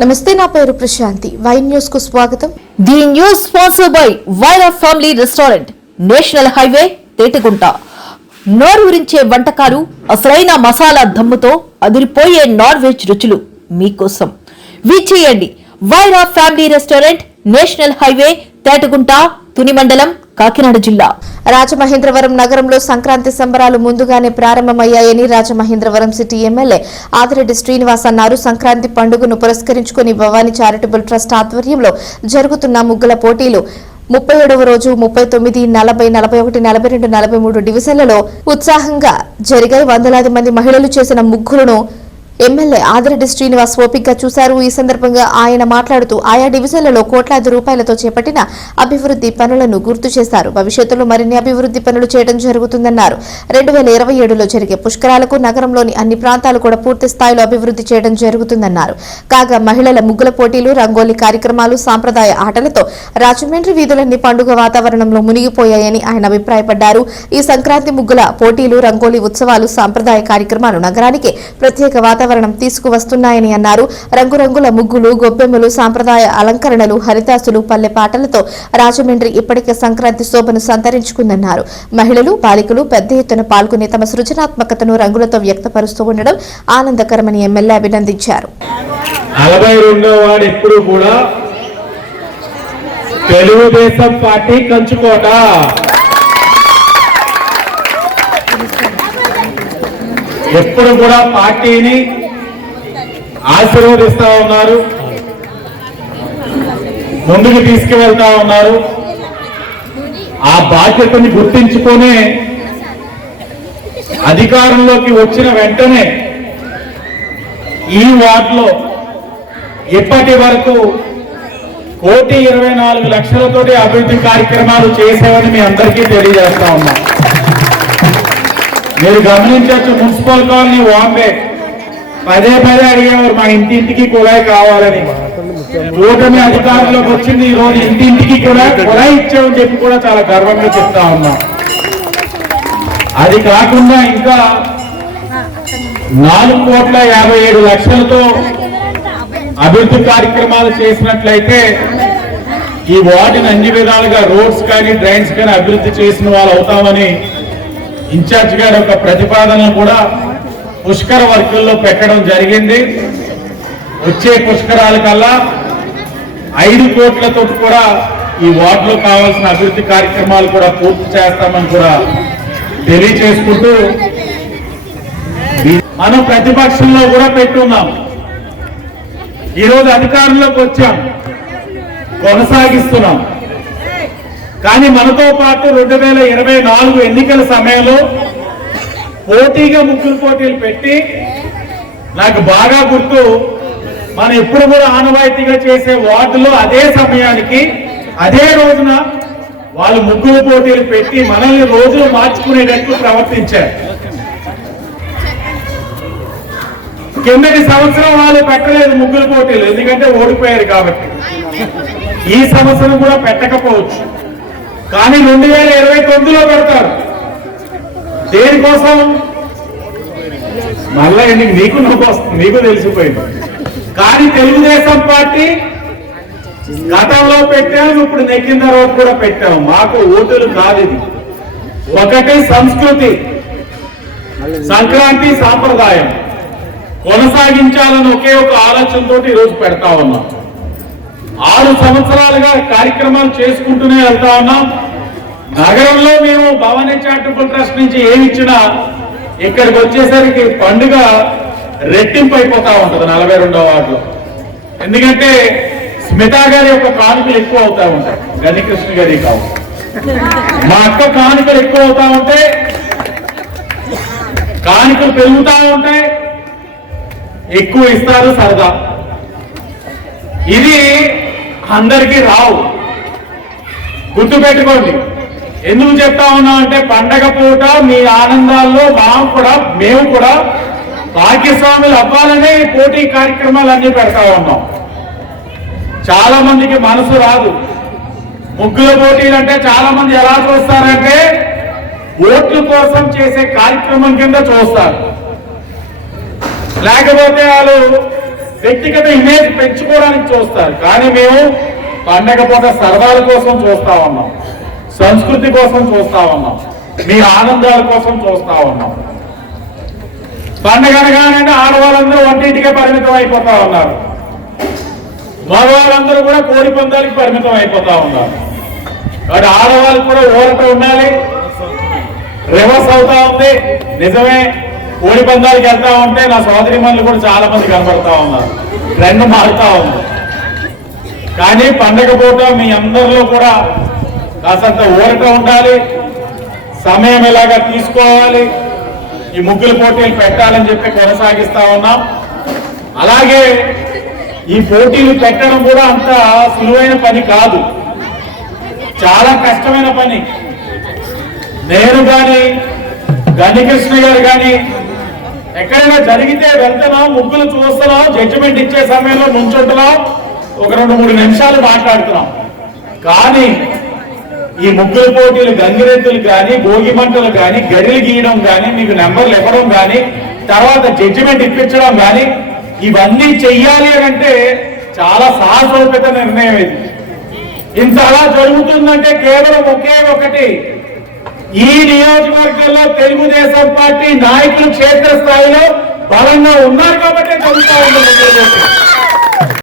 నమస్తే, నా పేరు ప్రశాంతి. వై న్యూస్ కు స్వాగతం. The news sponsored by Vyra family restaurant, national highway, Tetagunta. నోరూరించే వంటకాలు, అసలైన మసాలా దమ్ముతో అదిరిపోయే నాన్ వెజ్ రుచులు మీకోసం. విచ్చేయండి Vyra family restaurant, national highway, Tetagunta, Tuni మండలం, కాకినాడ జిల్లా. రాజమహేంద్రవరం నగరంలో సంక్రాంతి సంబరాలు ముందుగానే ప్రారంభమయ్యాయని రాజమహేంద్రవరం సిటీ ఎమ్మెల్యే ఆదిరెడ్డి శ్రీనివాస్ అన్నారు. సంక్రాంతి పండుగను పురస్కరించుకుని భవానీ చారిటబుల్ ట్రస్ట్ ఆధ్వర్యంలో జరుగుతున్న ముగ్గుల పోటీలు 37వ రోజు 39, 40, 41, 42, 43 డివిజన్లలో ఉత్సాహంగా జరిగాయి. వందలాది మంది మహిళలు చేసిన ముగ్గులను ఎమ్మెల్యే ఆదిరెడ్డి శ్రీనివాస్ ఓపికగా చూశారు. ఈ సందర్భంగా ఆయన మాట్లాడుతూ ఆయా డివిజన్లలో కోట్లాది రూపాయలతో చేపట్టిన అభివృద్ధి పనులను గుర్తు చేశారు. భవిష్యత్తులో మరిన్ని అభివృద్ధి పనులు చేయడం జరుగుతుందన్నారు. 2027లో జరిగే పుష్కరాలకు నగరంలోని అన్ని ప్రాంతాలు కూడా పూర్తి స్థాయిలో అభివృద్ధి చేయడం జరుగుతుందన్నారు. కాగా మహిళల ముగ్గుల పోటీలు, రంగోలీ కార్యక్రమాలు, సాంప్రదాయ ఆటలతో రాజమండ్రి వీధులన్నీ పండుగ వాతావరణంలో మునిగిపోయాయని ఆయన అభిప్రాయపడ్డారు. ఈ సంక్రాంతి ముగ్గుల పోటీలు, రంగోలీ ఉత్సవాలు, సాంప్రదాయ కార్యక్రమాలు నగరానికి ప్రత్యేక వాతావరణం తీసుకువస్తున్నాయని అన్నారు. రంగురంగుల ముగ్గులు, గొబ్బెమ్మలు, సాంప్రదాయ అలంకరణలు, హరిదాసులు, పల్లె పాటలతో రాజమండ్రి ఇప్పటికే సంక్రాంతి శోభను సంతరించుకుందన్నారు. మహిళలు, బాలికలు పెద్ద ఎత్తున పాల్గొని తమ సృజనాత్మకతను రంగులతో వ్యక్తపరుస్తూ ఉండడం ఆనందకరమని ఎమ్మెల్యే అభినందించారు. 42వ వార్డు ఎప్పుడు కూడా తెలుగుదేశం పార్టీ కంచుకోట. ఎప్పుడు కూడా పార్టీని ఆశీర్వదిస్తా ఉన్నారు, ముందుకు తీసుకువెళ్తా ఉన్నారు. ఆ బాధ్యతని గుర్తించుకొని అధికారంలోకి వచ్చిన వెంటనే ఈ వార్డులో ఇప్పటి వరకు 1,24,00,000తోటి అభివృద్ధి కార్యక్రమాలు చేసేవని మీ అందరికీ తెలియజేస్తా ఉన్నాం. మీరు గమనించవచ్చు, మున్సిపల్ కాలనీ వాంబే పదే అడిగేవారు మా ఇంటింటికి కుళాయి కావాలని. కూటమి అధికారంలోకి వచ్చింది, ఈ రోజు ఇంటింటికి కూడా కుళాయి ఇచ్చామని చెప్పి కూడా చాలా గర్వంగా చెప్తా ఉన్నాం. అది కాకుండా ఇంకా 4,57,00,000తో అభివృద్ధి కార్యక్రమాలు చేసినట్లయితే ఈ వార్డుని అన్ని విధాలుగా రోడ్స్ కానీ డ్రైన్స్ కానీ అభివృద్ధి చేసిన వాళ్ళు అవుతామని ఇన్ఛార్జ్ గారి యొక్క ప్రతిపాదనలు కూడా పుష్కర వర్కుల్లో పెట్టడం జరిగింది. వచ్చే పుష్కరాల కల్లా 5 కోట్లతో కూడా ఈ వార్డులో కావాల్సిన అభివృద్ధి కార్యక్రమాలు కూడా పూర్తి చేస్తామని కూడా తెలియచేసుకుంటూ, మనం ప్రతిపక్షంలో కూడా పెట్టున్నాం. ఈరోజు అధికారంలోకి వచ్చాం, కొనసాగిస్తున్నాం. కానీ మనతో పాటు 2024 ఎన్నికల సమయంలో పోటీగా ముగ్గురు పోటీలు పెట్టి, నాకు బాగా గుర్తు, మనం ఎప్పుడు కూడా ఆనవాయితీగా చేసే వార్డులో అదే సమయానికి అదే రోజున వాళ్ళు ముగ్గురు పోటీలు పెట్టి మనల్ని రోజులు మార్చుకునేటట్టు ప్రవర్తించారు. కిందటి సంవత్సరం వాళ్ళు పెట్టలేదు ముగ్గురు పోటీలు, ఎందుకంటే ఓడిపోయారు కాబట్టి. ఈ సంవత్సరం కూడా పెట్టకపోవచ్చు, కానీ 2029లో పెడతారు. దేనికోసం? మళ్ళా నీకు నీకు తెలిసిపోయింది. కానీ తెలుగుదేశం పార్టీ గతంలో పెట్టాము, ఇప్పుడు నెక్కిన తర్వాత కూడా పెట్టాము. మాకు ఓటులు కాదు, ఇది ఒకటి సంస్కృతి, సంక్రాంతి సాంప్రదాయం కొనసాగించాలని ఒకే ఒక ఆలోచనతో ఈరోజు పెడతా ఉన్నాం. 6 సంవత్సరాలుగా కార్యక్రమాలు చేసుకుంటూనే వెళ్తా ఉన్నాం. నగరంలో మేము భవానీ చారిటబుల్ ట్రస్ట్ నుంచి ఏమి ఇచ్చినా ఇక్కడికి వచ్చేసరికి పండుగ రెట్టింపు అయిపోతా ఉంటుంది 42వ వార్డులో. ఎందుకంటే స్మితా గారి యొక్క కానుకలు ఎక్కువ అవుతా ఉంటాయి, గణికృష్ణ గారి కావు. మా అక్క కానుకలు ఎక్కువ అవుతా ఉంటాయి, కానుకలు పెరుగుతా ఉంటాయి, ఎక్కువ ఇస్తారు సరదా. ఇది అందరికీ రావు, గుర్తుపెట్టుకోండి. ఎందుకు చెప్తా ఉన్నాం అంటే పండగ పూట మీ ఆనందాల్లో మేము కూడా భాగ్యస్వాములు అవ్వాలనే పోటీ కార్యక్రమాలన్నీ పెడతా ఉన్నాం. చాలా మందికి మనసు రాదు. ముగ్గుల పోటీలు అంటే చాలా మంది ఎలా చూస్తారంటే ఓట్ల కోసం చేసే కార్యక్రమం కింద చూస్తారు. లేకపోతే వాళ్ళు వ్యక్తిగత ఇమేజ్ పెంచుకోవడానికి చూస్తారు. కానీ మేము పండగ పూట సరదాల కోసం చూస్తా ఉన్నాం, సంస్కృతి కోసం చూస్తా ఉన్నాం, మీ ఆనందాల కోసం చూస్తా ఉన్నాం. పండగ అనగానే ఆడవాళ్ళందరూ వంటింటికే పరిమితం అయిపోతా ఉన్నారు, మగవాళ్ళందరూ కూడా కోడి పందాలకి పరిమితం అయిపోతా ఉన్నారు. కాబట్టి ఆడవాళ్ళు కూడా ఊరట ఉండాలి. రివర్స్ అవుతా ఉంది. నిజమే, కోడి పందాలకి వెళ్తా ఉంటే నా సోదరి మనులు కూడా చాలా మంది కనబడతా ఉన్నారు, ట్రెండ్ మారుతా ఉంది. కానీ పండగ పూట మీ అందరిలో కూడా కాసంత ఊరట ఉండాలి, సమయం ఇలాగా తీసుకోవాలి, ఈ ముగ్గుల పోటీలు పెట్టాలని చెప్పి కొనసాగిస్తా ఉన్నాం. అలాగే ఈ పోటీలు పెట్టడం కూడా అంత సులువైన పని కాదు, చాలా కష్టమైన పని. నేను కానీ గణికృష్ణ గారు కానీ ఎక్కడైనా జరిగితే వెళ్తున్నాం, ముగ్గులు చూస్తున్నాం, జడ్జిమెంట్ ఇచ్చే సమయంలో నుంచుంటున్నాం, ఒక 2-3 నిమిషాలు మాట్లాడుతున్నాం. కానీ ఈ ముగ్గుల పోటీలు, గంగిరెద్దులు కానీ, భోగి మంటలు కానీ, గడిలు గీయడం కానీ, మీకు నెంబర్లు ఇవ్వడం కానీ, తర్వాత జడ్జిమెంట్ ఇప్పించడం కానీ, ఇవన్నీ చెయ్యాలి అంటే చాలా సాహసోపేత నిర్ణయం ఇది. ఇంత అలా జరుగుతుందంటే కేవలం ఒకే ఒకటి, ఈ నియోజకవర్గంలో తెలుగుదేశం పార్టీ నాయకులు క్షేత్రస్థాయిలో బలంగా ఉన్నారు కాబట్టి జరుగుతా ఉంది.